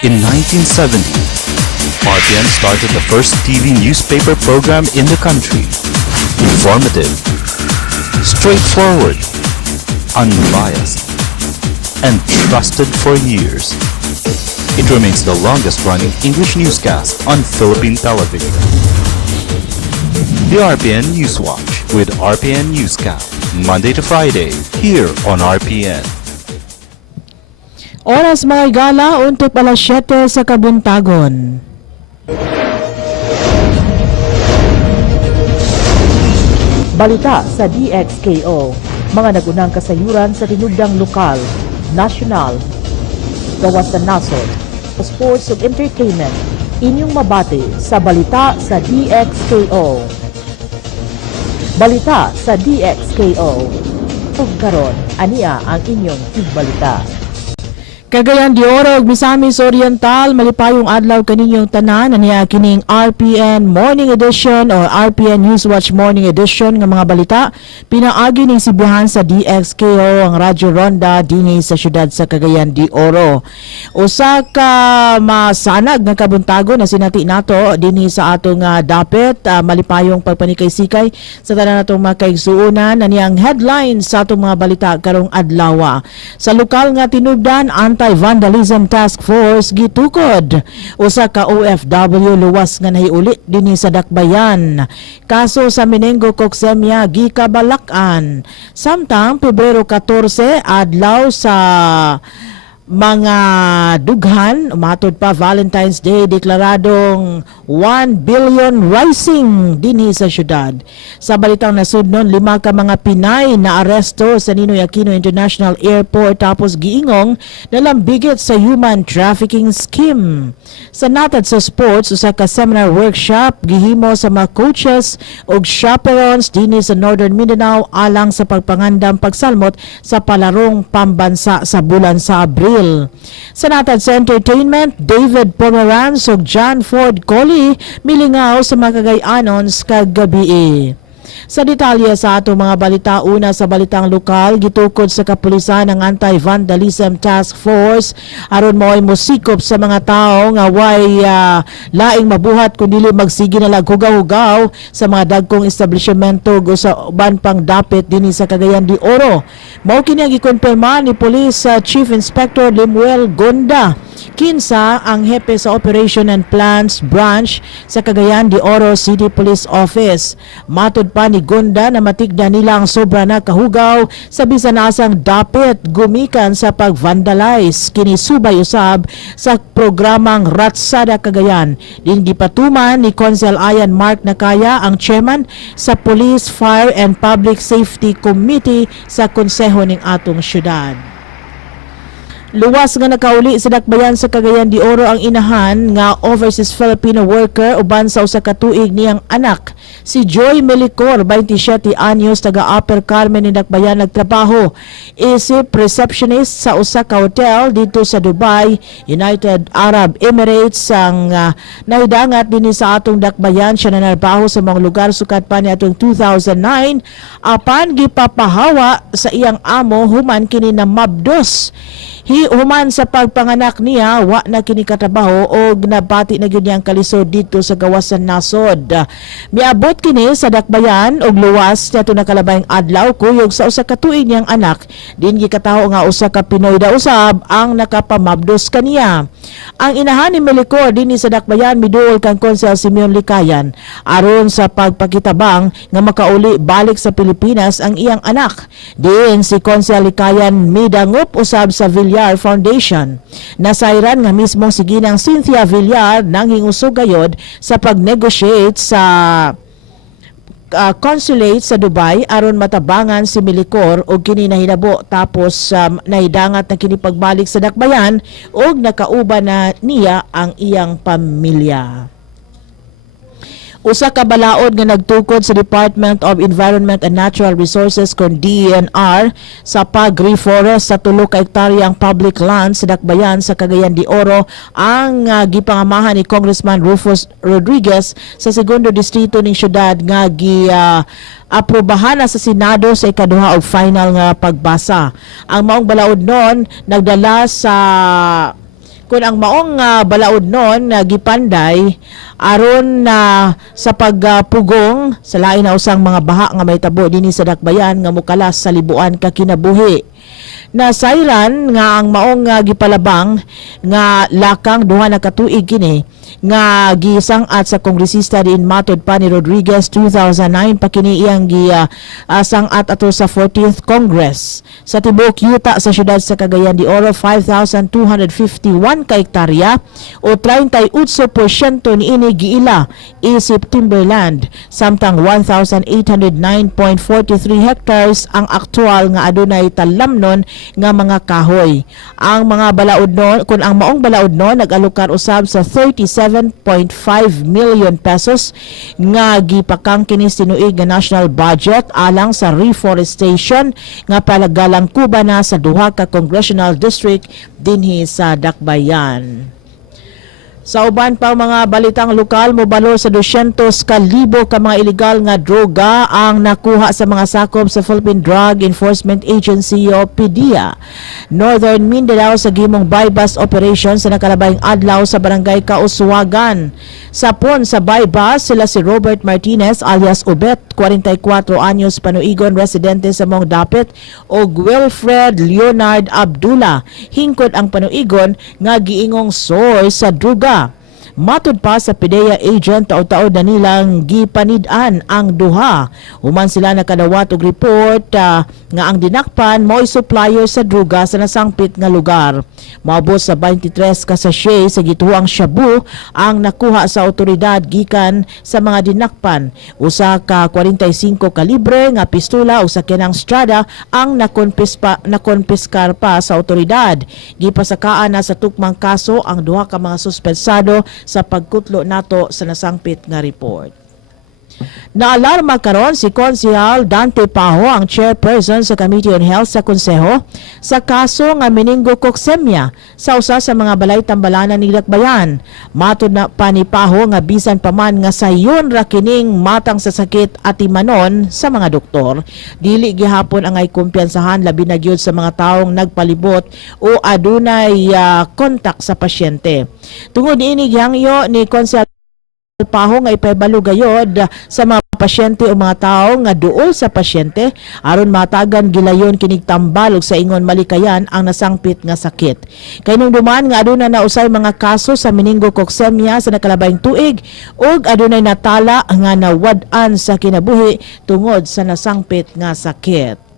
In 1970, RPN started the first TV newspaper program in the country. Informative, straightforward, unbiased, and trusted for years. It remains the longest-running English newscast on Philippine television. The RPN Newswatch with RPN Newscast, Monday to Friday, here on RPN. Oras mga gala, untip alas 7 sa Kabuntagon. Balita sa DXKO, mga nagunang kasayuran sa tinugdang lokal, nasyonal, gawas sa nasod, sports ug entertainment, inyong mabati sa balita sa DXKO. Balita sa DXKO. Ug karon, ania ang inyong tigbalita. Cagayan de Oro ug Misamis Oriental, malipayong adlaw kaninyong tanan aniya kining RPN Morning Edition o RPN Newswatch Morning Edition nga mga balita pinaagi ning sibihan sa DXKO ang Radyo Ronda dinhi sa syudad sa Cagayan de Oro. Usa ka masanag nga kabuntagon na sinati nato dinhi sa atong dapit malipayong pagpanikay-sikay sa tanan natong mga kaigsuonan aniyang headlines sa atong mga balita karong adlaw. Sa lokal nga tinubdan Anti-Vandalism Task Force gitukod. Usa ka OFW luwas nga nahiuli dinhi sa Dakbayan. Kaso sa Menengo Coxemia gikabalakan. Samtang Pebrero 14 adlaw sa mga dughan, umatod pa Valentine's Day, deklaradong 1 billion rising dinhi sa syudad. Sa balitang nasudnon, 5 ka mga Pinay na aresto sa Ninoy Aquino International Airport tapos giingong nalambigit sa human trafficking scheme. Sa natad sa sports, usa ka seminar workshop gihimo sa mga coaches ug chaperones dinhi sa Northern Mindanao alang sa pagpangandam pagsalmot sa palarong pambansa sa bulan sa Abril. Sa natad sa entertainment, David Pomeranz ug John Ford Coley milingaw sa mga Cagayanons kagabi. Sa detalye sa ato mga balita, una sa balitang lokal, gitukod sa kapulisan ng Anti-Vandalism Task Force aron mo'y musikop sa mga tao nga way laing mabuhat kundili magsige na laghugaw-hugaw sa mga dagkong establishmento o sa uban pang dapit dinhi sa Cagayan de Oro. Mao kini ang gikumpirma ni Police Chief Inspector Limuel Gonda. Kinsa ang hepe sa Operation and Plans Branch sa Cagayan de Oro City Police Office. Matud pa ni Gonda na matigda nila ang sobra na kahugaw sa bisan asang dapit gumikan sa pag-vandalize kini subay usab sa programang Ratsada Cagayan. Din gipatuman ni Consel Ayan Mark Nakaya ang chairman sa Police, Fire and Public Safety Committee sa konseho ning atong syudad. Luwas nga nakauli sa Dakbayan sa Cagayan de Oro ang inahan nga overseas Filipino worker uban sa usa ka tuig niyang anak. Si Joy Melicor, 27 anyos, taga Upper Carmen ni Dakbayan, nagtrabaho isip receptionist sa usa ka hotel dito sa Dubai, United Arab Emirates. Ang nahidangat din sa atong Dakbayan, siya nanarbaho sa mga lugar sukat pa ni atong 2009 apan gipapahawa sa iyang amo human kini na mabdos. Human sa pagpanganak niya, wa na kini katrabaho o nabati na gyud niyang kalisod dito sa gawasan nasod. Miabot kini sa Dakbayan og luwas nato nakalabayng adlaw kuyog sa usa ka tuig niyang anak. Din gikataho nga usa ka Pinoy da usab ang nakapamabdos kaniya. Ang inahan ni Melicor dinhi sa Dakbayan miduol kang Konsel Simeon Likayan aron sa pagpakitabang nga makauli balik sa Pilipinas ang iyang anak. Din si Konsel Likayan midangop usab sa Villar Foundation. Nasayran nga mismo si Ginang Cynthia Villar nang hingusog gayod sa pag-negotiate sa consulate sa Dubai aron matabangan si Melicor og kini nahinabo tapos nahidangat na kini pagbalik sa Dakbayan og nakauban na niya ang iyang pamilya. Usa ka balaod nga nagtukod sa Department of Environment and Natural Resources kon DENR sa pag-reforest sa 3 ka hektaryang public land sa Dakbayan sa Cagayan de Oro ang gipangamahan ni Congressman Rufus Rodriguez sa segundo distrito ning syudad nga aprobahan na sa Senado sa ikaduha og final nga pagbasa. Ang maong balaod noon nagdala sa kun ang maong balaod nun gipanday aron na sa pagpugong sa lain na usang mga baha nga may tabo dinhi sa dakbayan nga mukalas sa libuan ka kinabuhi. Nasayran nga ang maong gipalabang nga lakang duha na katuig kini nga gisangat sa kongresista diin matod pa ni Rodriguez 2009 pa kini iyang sangat ato sa 14th Congress sa tibok yuta sa syudad sa Cagayan de Oro. 5,251 ka hektarya o 38% niini giila isip timberland, samtang 1,809.43 hectares ang aktual nga adunay talamnon nga mga kahoy. Ang mga balaod nun, kung ang maong balaod nun nag-alokar usab sa 37.5 million pesos nga gipakang kini tinuig nga national budget alang sa reforestation nga palagalang kuba na sa duha ka congressional district dinhi sa Dakbayan. Sa uban pa mga balitang lokal, mobalo sa 200,000 ka mga illegal nga droga ang nakuha sa mga sakop sa Philippine Drug Enforcement Agency o PDEA. Northern Mindanao sa gimong bypass operation sa nakalabayng adlaw sa barangay Kauswagan. Sapon sa bypass sila si Robert Martinez alias Ubet, 44 anyos, panuigon, residente sa Mong Dapit, o Wilfred Leonard Abdullah, hingkod ang panuigon nga giingong source sa druga. Matud pa sa PDEA agent, taod-taod na nilang gipanid-an ang duha. Human sila nakadawat og report nga ang dinakpan mo'y supplier sa druga sa nasangpit nga lugar. Maabot sa 23 ka sachet sa gituang shabu ang nakuha sa otoridad gikan sa mga dinakpan. Usa ka 45 kalibre nga pistola o sakyanang Strada ang nakonpiskar pa sa otoridad. Gipasakaan na sa tukmang kaso ang duha ka mga suspensado sa pagkutlo nato sa nasangpit nga report. Naalarma karon si Konsehal Dante Paho, ang chairperson sa Committee on Health sa Konseho, sa kaso nga meningococcemia sa usa sa mga balay tambalanan ni Dakbayan. Matud na pa ni Paho nga bisan pa man nga sayon ra kining matang sa sakit at imanon sa mga doktor, dili gihapon ang ay kumpiyansahan labi na gyud sa mga taong nagpalibot o adunay kontak sa pasyente. Tungod ini gihangyo ni Konsehal Paho nga ipahibalo gayod sa mga pasyente o mga tao nga duol sa pasyente aron matagan gilayon kinig tambal ug sa ingon malikayan ang nasangpit nga sakit. Kay nung duman nga aduna na usay mga kaso sa meningococcemia sa nakalabayng tuig ug adunay natala nga nawad-an sa kinabuhi tungod sa nasangpit nga sakit.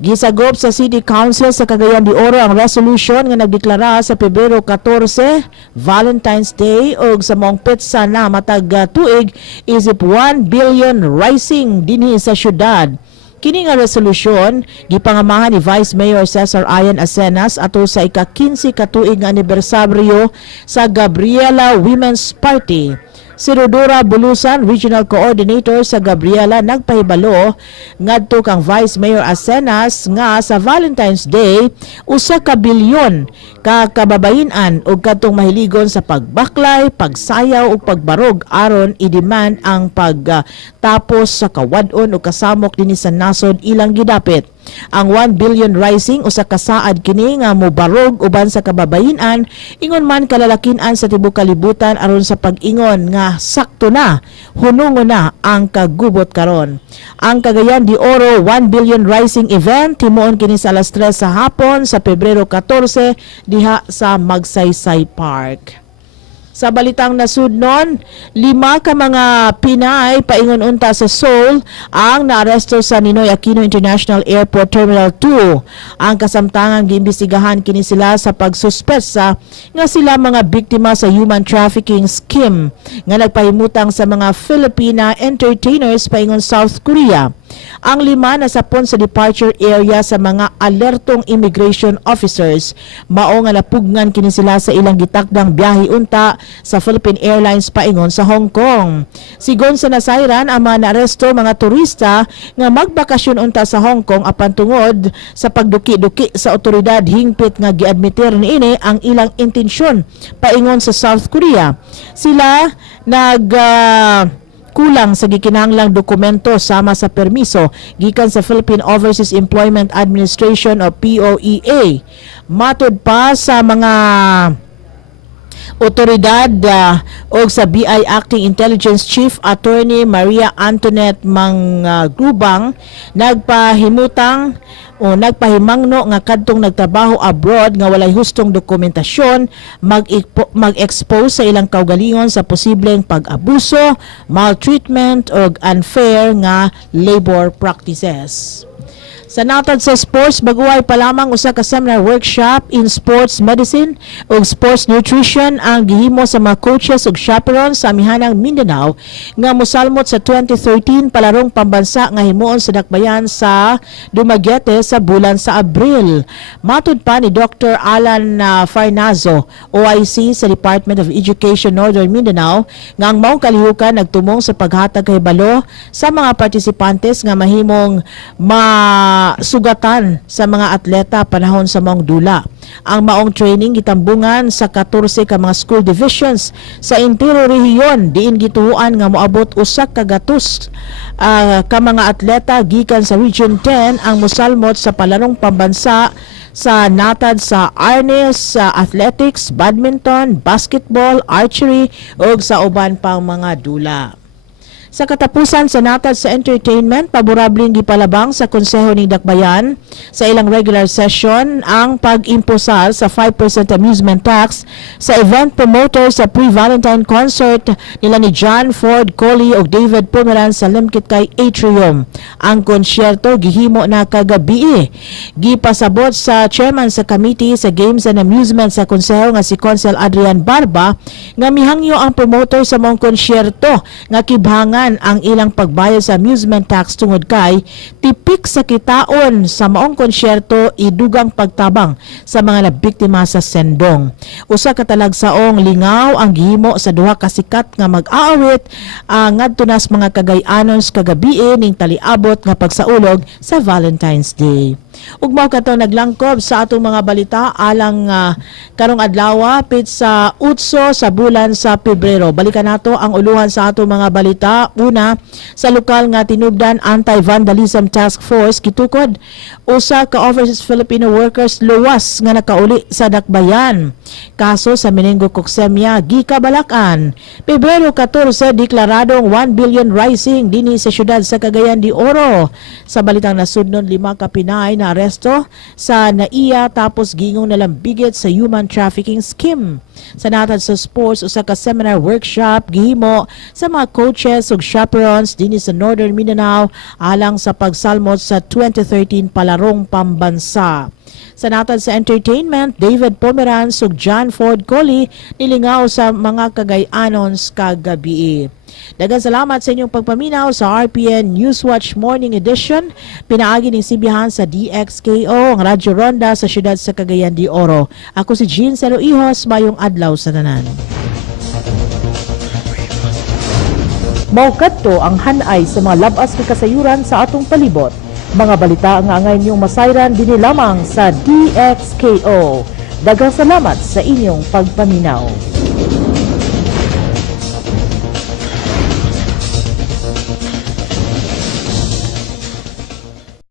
Gisagop sa City Council sa Cagayan de Oro ang resolution nga nagdeklara sa Pebrero 14, Valentine's Day, ug sa mong petsa na matag tuig isip 1 billion rising dinhi sa syudad. Kini nga resolusyon gipangamahan ni Vice Mayor Cesar Ian Acenas ato sa ika-15 ka tuig nga anibersaryo sa Gabriela Women's Party. Si Rodora Bulusan, Regional Coordinator sa Gabriela, nagpahibalo ngadto kang Vice Mayor Acenas nga sa Valentine's Day usa ka bilyon ka kababayin-an ug kadtong mahiligon sa pagbaklay, pagsayaw ug pagbarog aron i-demand ang pagtapos sa kawad-on ug kasamok dinhi sa nasod ilang gidapit. Ang 1 billion rising usa ka saad kini nga mobarog uban sa kababayin-an ingon man kalalakin-an sa tibuok kalibutan aron sa pag-ingon nga sakto na hunungon na ang kagubot karon. Ang Cagayan de Oro 1 billion rising event himuon kini sa alas 3 sa hapon sa Pebrero 14 diha sa Magsaysay Park. Sa balitang nasudnon, 5 ka mga Pinay paingon unta sa Seoul ang naaresto sa Ninoy Aquino International Airport Terminal 2. Ang kasamtangang giimbestigahan kini sila sa pagsuspetsa nga sila mga biktima sa human trafficking scheme nga nagpahimutang sa mga Filipina entertainers paingon South Korea. Ang 5 nasapon sa departure area sa mga alertong immigration officers. Mao nga napugngan kini sila sa ilang gitakdang biyahe unta sa Philippine Airlines paingon sa Hong Kong. Sigon sa nasayran ang mga naaresto mga turista nga magbakasyon unta sa Hong Kong apan tungod sa pagduki-duki sa otoridad hingpit nga giadmitir niini ang ilang intensyon paingon sa South Korea. Sila pagkulang sa gikinahanglang dokumento sama sa permiso gikan sa Philippine Overseas Employment Administration o POEA. Matud pa sa mga otoridad o sa BI Acting Intelligence Chief Attorney Maria Antoinette Mangrubang, nagpahimutang o nagpahimangno nga kadtong nagtrabaho abroad nga walay hustong dokumentasyon mag-expose sa ilang kaugalingon sa posibleng pag-abuso, maltreatment o unfair nga labor practices. Sa natad sa sports, baguhay pa lamang usa ka seminar workshop in sports medicine ug sports nutrition ang gihimo sa mga coaches ug chaperones sa amihanang Mindanao nga mosalmot sa 2013 palarong pambansa nga himuon sa dakbayan sa Dumaguete sa bulan sa Abril. Matud pa ni Dr. Alan Farnazo, OIC sa Department of Education Northern Mindanao, nga ang maong kalihukan nagtumong sa paghatag kahibalo sa mga partisipantes nga mahimong sugatan sa mga atleta panahon sa maong dula. Ang maong training gitambungan sa 14 ka mga school divisions sa entero rehiyon diin gituhuan nga moabot usa ka gatos ka mga atleta gikan sa Region 10 ang mosalmot sa palarong pambansa sa natad sa arnis, athletics, badminton, basketball, archery ug sa uban pang mga dula. Sa katapusan sa natad sa entertainment, paborableng gipalabang sa Konseho ning Dakbayan sa ilang regular session ang pag-imposar sa 5% amusement tax sa event promoter sa pre-Valentine concert nila ni John Ford Coley ug David Pumeran sa Limkit kay Atrium. Ang konsyerto gihimo na kagabi. Gipasabot sa chairman sa Committee sa Games and Amusement sa Konseho nga si Consel Adrian Barba nga mihangyo ang promoter sa mong konsyerto nga kibhangan ang ilang pagbayad sa amusement tax tungod kay tipik sa kitaon sa maong konsyerto idugang pagtabang sa mga nabiktima sa sendong. Usa ka talagsaong lingaw ang gihimo sa duha ka sikat nga mag-aawit ngadto nas mga Cagayanos kagabi ning taliabot nga pagsaulog sa Valentine's Day. Ug mao kato naglangkob sa atong mga balita alang karong adlaw pit sa utso sa bulan sa Pebrero. Balikan nato ang uluhan sa atong mga balita. Una, sa lokal nga tinubdan Anti-Vandalism Task Force gitukod usa ka overseas Filipino workers luwas nga nakauli sa dakbayan. Kaso sa meningococemia gikabalakan. Pebrero 14 deklaradong 1 billion rising dinhi sa syudad sa Cagayan de Oro. Sa balitang nasudnon 5 ka Pinay na aresto sa NAIA tapos gingong nalambigit sa human trafficking scheme. Sa natad sa sports, usa ka seminar workshop gihimo sa mga coaches ug chaperones dinhi sa Northern Mindanao alang sa pagsalmot sa 2013 palarong pambansa. Sa natad sa entertainment, David Pomeranz ug John Ford Coley nilingaw sa mga Cagayanons kagabi. Daghang salamat sa inyong pagpaminaw sa RPN Newswatch Morning Edition. Pinaagi ning sibihan sa DXKO, ang Radyo Ronda sa siyudad sa Cagayan de Oro. Ako si Jean Cero Ihos, mayong adlaw sa tanan. Maukadto ang hanay sa mga labas nga kasayuran sa atong palibot. Mga balita nga angay niyong masayran dinhi lamang sa DXKO. Daghang salamat sa inyong pagpaminaw.